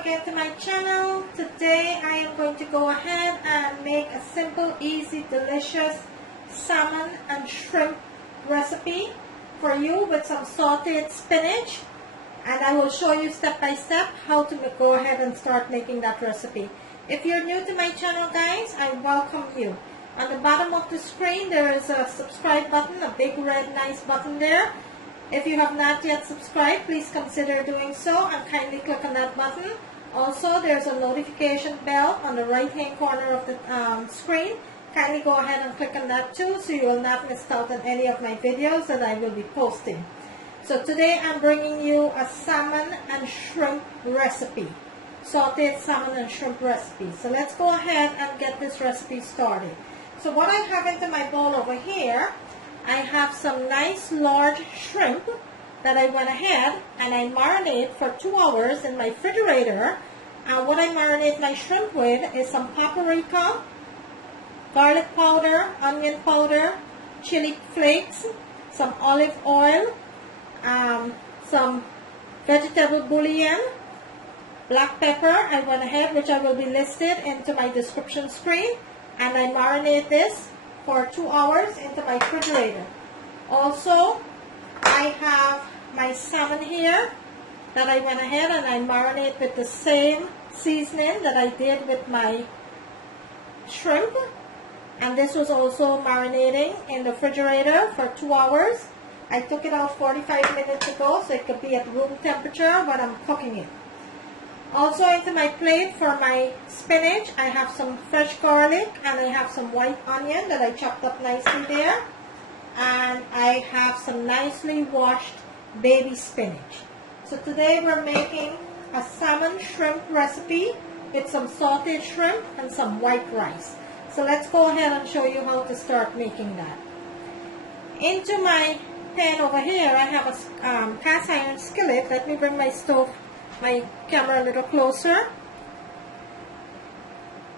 again to my channel. Today I am going to go ahead and make a simple, easy, delicious salmon and shrimp recipe for you with some sauteed spinach, and I will show you step by step how to go ahead and start making that recipe. If you're new to my channel, guys, I welcome you. On the bottom of the screen there is a subscribe button, a big red nice button there. If you have not yet subscribed, please consider doing so and kindly click on that button. Also, there's a notification bell on the right hand corner of the screen. Kindly go ahead and click on that too, so you will not miss out on any of my videos that I will be posting. So today I'm bringing you a salmon and shrimp recipe, sauteed salmon and shrimp recipe. So let's go ahead and get this recipe started. So what I have into my bowl over here, I have some nice large shrimp that I went ahead and I marinate for 2 hours in my refrigerator. And what I marinate my shrimp with is some paprika, garlic powder, onion powder, chili flakes, some olive oil, some vegetable bouillon, black pepper. I went ahead, which I will be listed into my description screen, and I marinate this for 2 hours into my refrigerator. Also, I have my salmon here that I went ahead and I marinate with the same seasoning that I did with my shrimp, and this was also marinating in the refrigerator for 2 hours. I took it out 45 minutes ago so it could be at room temperature when I'm cooking it. Also into my plate for my spinach, I have some fresh garlic and I have some white onion that I chopped up nicely there. And I have some nicely washed baby spinach. So today we're making a salmon shrimp recipe with some sauteed shrimp and some white rice. So let's go ahead and show you how to start making that. Into my pan over here, I have a cast iron skillet. Let me bring my camera a little closer.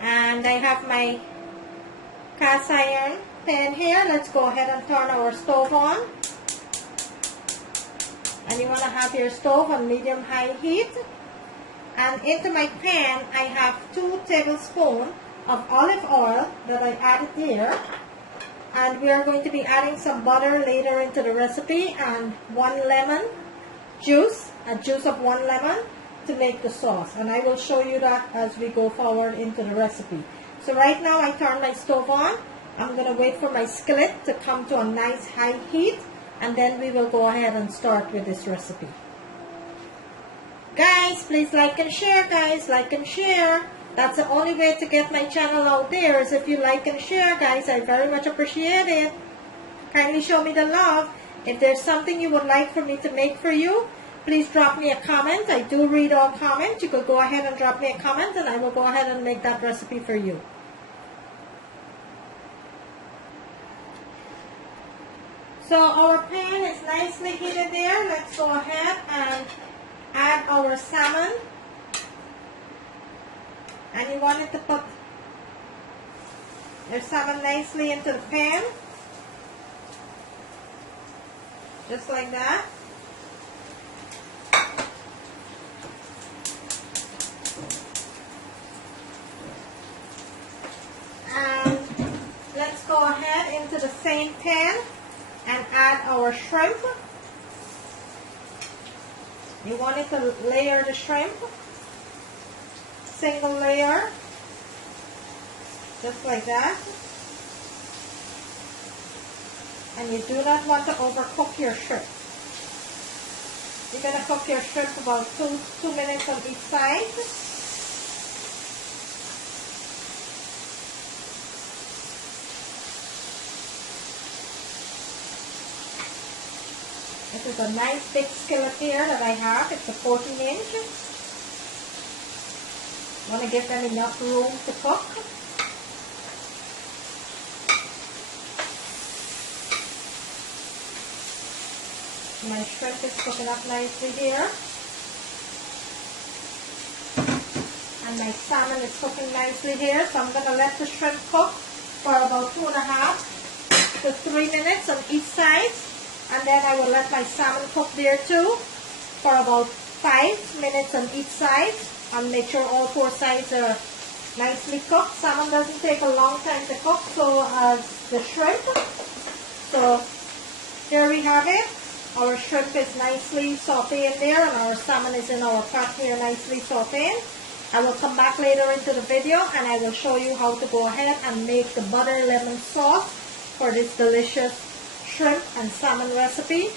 And I have my cast iron pan here. Let's go ahead and turn our stove on. And you want to have your stove on medium-high heat. And into my pan, I have 2 tablespoons of olive oil that I added there. And we are going to be adding some butter later into the recipe, and 1 lemon juice, a juice of 1 lemon to make the sauce. And I will show you that as we go forward into the recipe. So right now I turn my stove on. I'm going to wait for my skillet to come to a nice high heat, and then we will go ahead and start with this recipe. Guys, please like and share, guys. Like and share. That's the only way to get my channel out there, is if you like and share, guys. I very much appreciate it. Kindly show me the love. If there's something you would like for me to make for you, please drop me a comment. I do read all comments. You could go ahead and drop me a comment, and I will go ahead and make that recipe for you. So our pan is nicely heated there. Let's go ahead and add our salmon. And you want it to put your salmon nicely into the pan. Just like that. And let's go ahead into the same pan and add our shrimp. You want it to layer the shrimp. Single layer, just like that. And you do not want to overcook your shrimp. You're going to cook your shrimp about 2 minutes on each side. This is a nice big skillet here that I have. It's a 14-inch. Want to give them enough room to cook. My shrimp is cooking up nicely here. And my salmon is cooking nicely here. So I'm going to let the shrimp cook for about 2.5 to 3 minutes on each side. And then I will let my salmon cook there too for about 5 minutes on each side. and make sure all 4 sides are nicely cooked. Salmon doesn't take a long time to cook, so as the shrimp. So here we have it. Our shrimp is nicely sauteed there, and our salmon is in our pot here nicely sauteed. I will come back later into the video and I will show you how to go ahead and make the butter lemon sauce for this delicious shrimp and salmon recipe.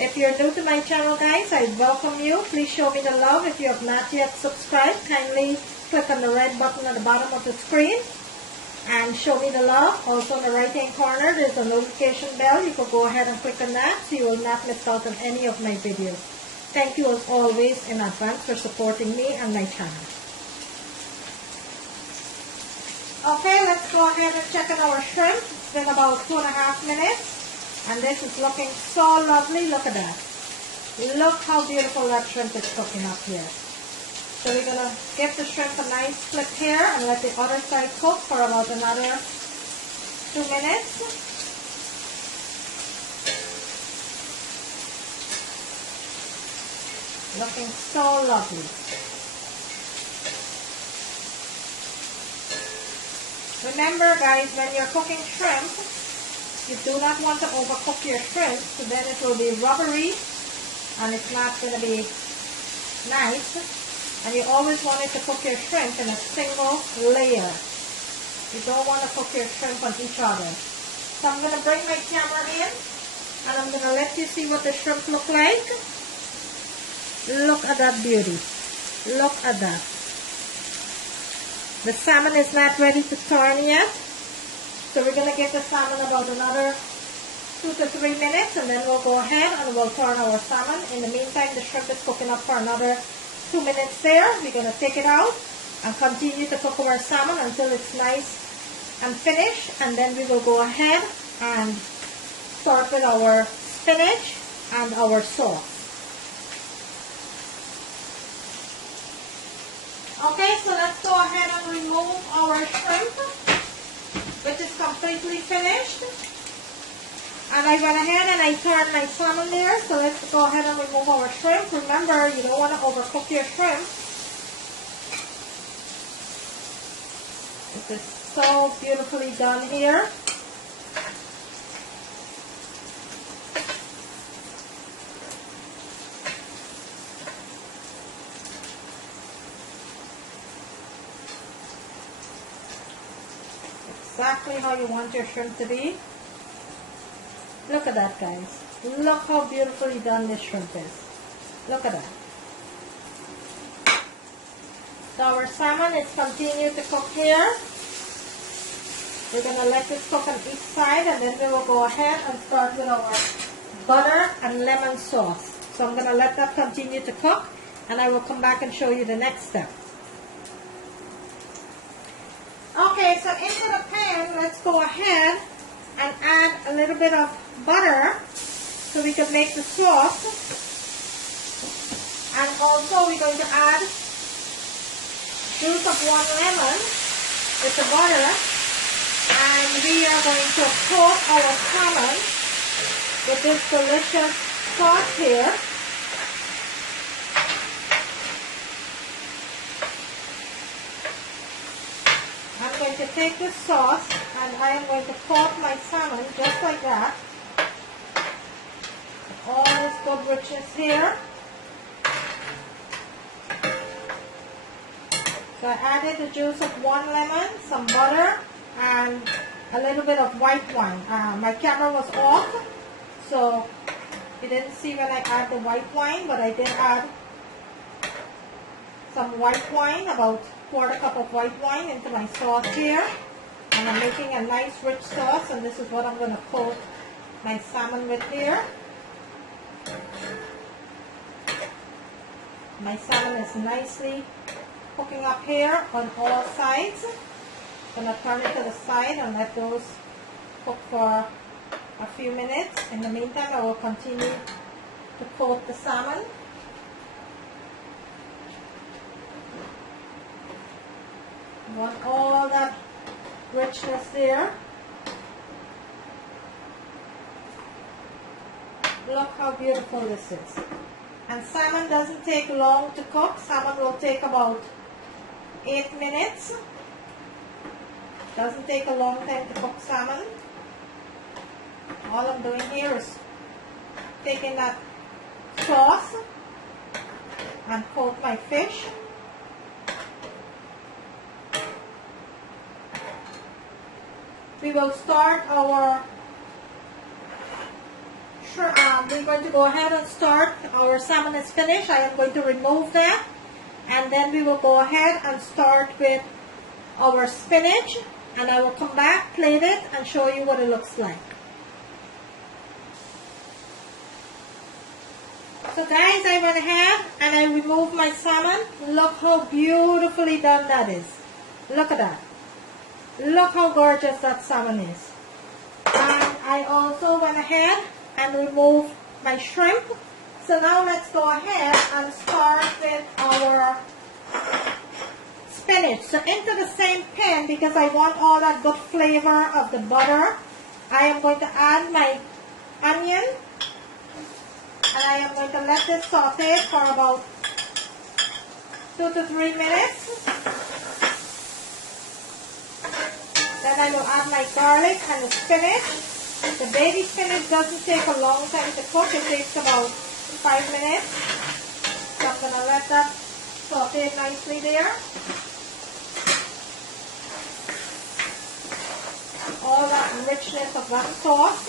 If you're new to my channel, guys, I welcome you. Please show me the love. If you have not yet subscribed, kindly click on the red button at the bottom of the screen and show me the love. Also in the right hand corner there's a notification bell. You can go ahead and click on that so you will not miss out on any of my videos. Thank you as always in advance for supporting me and my channel. Okay, let's go ahead and check on our shrimp. It's been about 2.5 minutes and this is looking so lovely. Look at that. Look how beautiful that shrimp is cooking up here. So we're going to give the shrimp a nice flip here and let the other side cook for about another 2 minutes. Looking so lovely. Remember, guys, when you're cooking shrimp, you do not want to overcook your shrimp, so then it will be rubbery and it's not going to be nice. And you always want it to cook your shrimp in a single layer. You don't want to cook your shrimp on each other. So I'm going to bring my camera in and I'm going to let you see what the shrimp look like. Look at that beauty. Look at that. The salmon is not ready to turn yet. So we're going to give the salmon about another 2 to 3 minutes and then we'll go ahead and we'll turn our salmon. In the meantime, the shrimp is cooking up for another 2 minutes there. We're going to take it out and continue to cook our salmon until it's nice and finished. And then we will go ahead and start with our spinach and our sauce. Okay, so let's go ahead and remove our shrimp, which is completely finished. And I went ahead and I turned my salmon there. So let's go ahead and remove our shrimp. Remember, you don't want to overcook your shrimp. This is so beautifully done here. Exactly how you want your shrimp to be. Look at that, guys. Look how beautifully done this shrimp is. Look at that. So our salmon is continuing to cook here. We're going to let this cook on each side and then we will go ahead and start with our butter and lemon sauce. So I'm going to let that continue to cook and I will come back and show you the next step. Okay, so into the pan, let's go ahead and add a little bit of butter so we can make the sauce. And also we're going to add juice of 1 lemon with the butter. And we are going to coat our salmon with this delicious sauce here. I'm going to take this sauce and I am going to coat my salmon just like that. All this good richness here. So I added the juice of 1 lemon, some butter, and a little bit of white wine. My camera was off, so you didn't see when I add the white wine, but I did add some white wine, about 1/4 cup of white wine into my sauce here. And I'm making a nice rich sauce, and this is what I'm going to coat my salmon with here. My salmon is nicely cooking up here on all sides. I'm going to turn it to the side and let those cook for a few minutes. In the meantime, I will continue to coat the salmon. You want all that richness there. Look how beautiful this is. And salmon doesn't take long to cook. Salmon will take about 8 minutes. Doesn't take a long time to cook salmon. All I'm doing here is taking that sauce and coat my fish. We will start our we're going to go ahead and start. Our salmon is finished. I am going to remove that, and then we will go ahead and start with our spinach, and I will come back, plate it, and show you what it looks like. So guys, I went ahead and I removed my salmon. Look how beautifully done that is. Look at that. Look how gorgeous that salmon is. And I also went ahead and removed my shrimp. So now let's go ahead and start with our spinach. So into the same pan, because I want all that good flavor of the butter, I am going to add my onion. And I am going to let this saute for about 2 to 3 minutes. Then I will add my garlic and the spinach. The baby spinach doesn't take a long time to cook. It takes about 5 minutes. So I'm going to let that saute nicely there. All that richness of that sauce.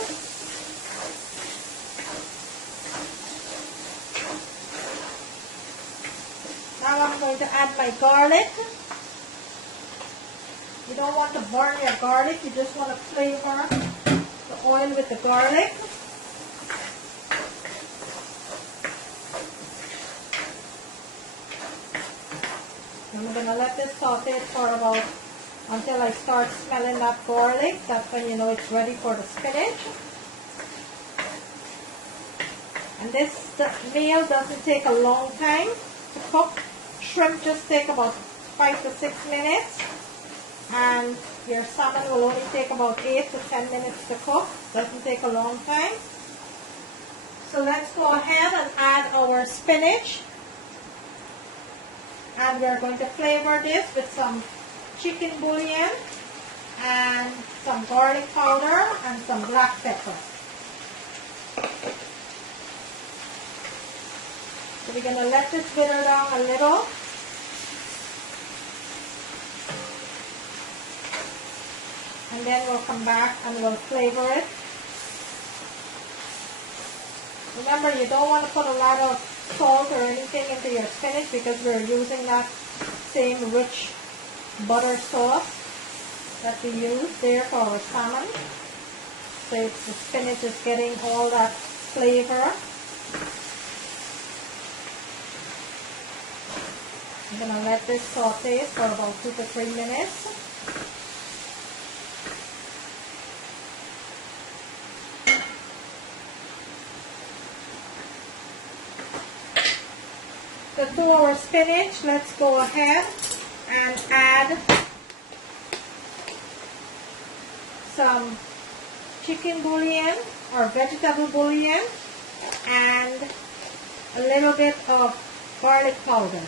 Now I'm going to add my garlic. You don't want to burn your garlic. You just want to flavor the oil with the garlic. I'm going to let this saute for about until I start smelling that garlic. That's when you know it's ready for the spinach. And this meal doesn't take a long time to cook. Shrimp just take about 5 to 6 minutes. And your salmon will only take about 8 to 10 minutes to cook. Doesn't take a long time. So let's go ahead and add our spinach. And we're going to flavor this with some chicken bouillon and some garlic powder and some black pepper. So we're going to let this wither down a little. And then we'll come back and we'll flavor it. Remember, you don't want to put a lot of salt or anything into your spinach because we're using that same rich butter sauce that we use there for our salmon. So the spinach is getting all that flavor. I'm going to let this saute for about 2 to 3 minutes. So to our spinach, let's go ahead and add some chicken bouillon or vegetable bouillon and a little bit of garlic powder.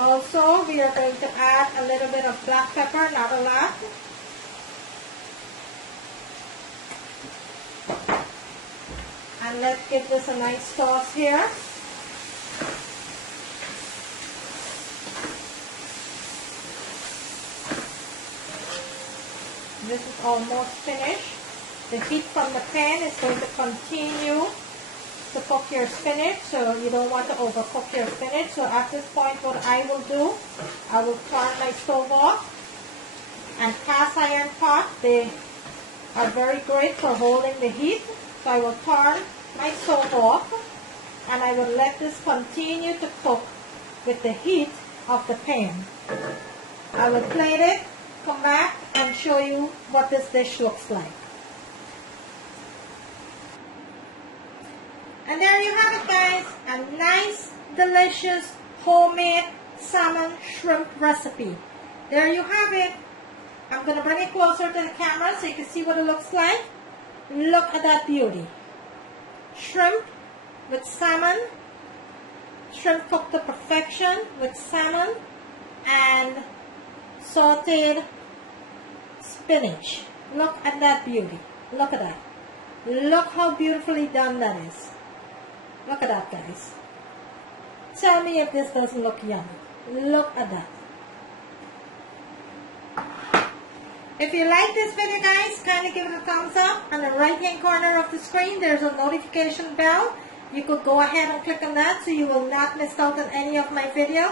Also, we are going to add a little bit of black pepper, not a lot. And let's give this a nice sauce here. This is almost finished. The heat from the pan is going to continue to cook your spinach, so you don't want to overcook your spinach. So at this point, what I will do, I will turn my stove off. And cast iron pot, they are very great for holding the heat. So I will turn my stove off and I will let this continue to cook with the heat of the pan. I will plate it, come back and show you what this dish looks like. And there you have it, guys, a nice, delicious, homemade salmon shrimp recipe. There you have it. I'm going to bring it closer to the camera so you can see what it looks like. Look at that beauty. Shrimp with salmon. Shrimp cooked to perfection with salmon and sauteed spinach. Look at that beauty. Look at that. Look how beautifully done that is. Look at that, guys. Tell me if this doesn't look yummy. Look at that. If you like this video, guys, kindly give it a thumbs up. On the right hand corner of the screen, there's a notification bell. You could go ahead and click on that so you will not miss out on any of my videos.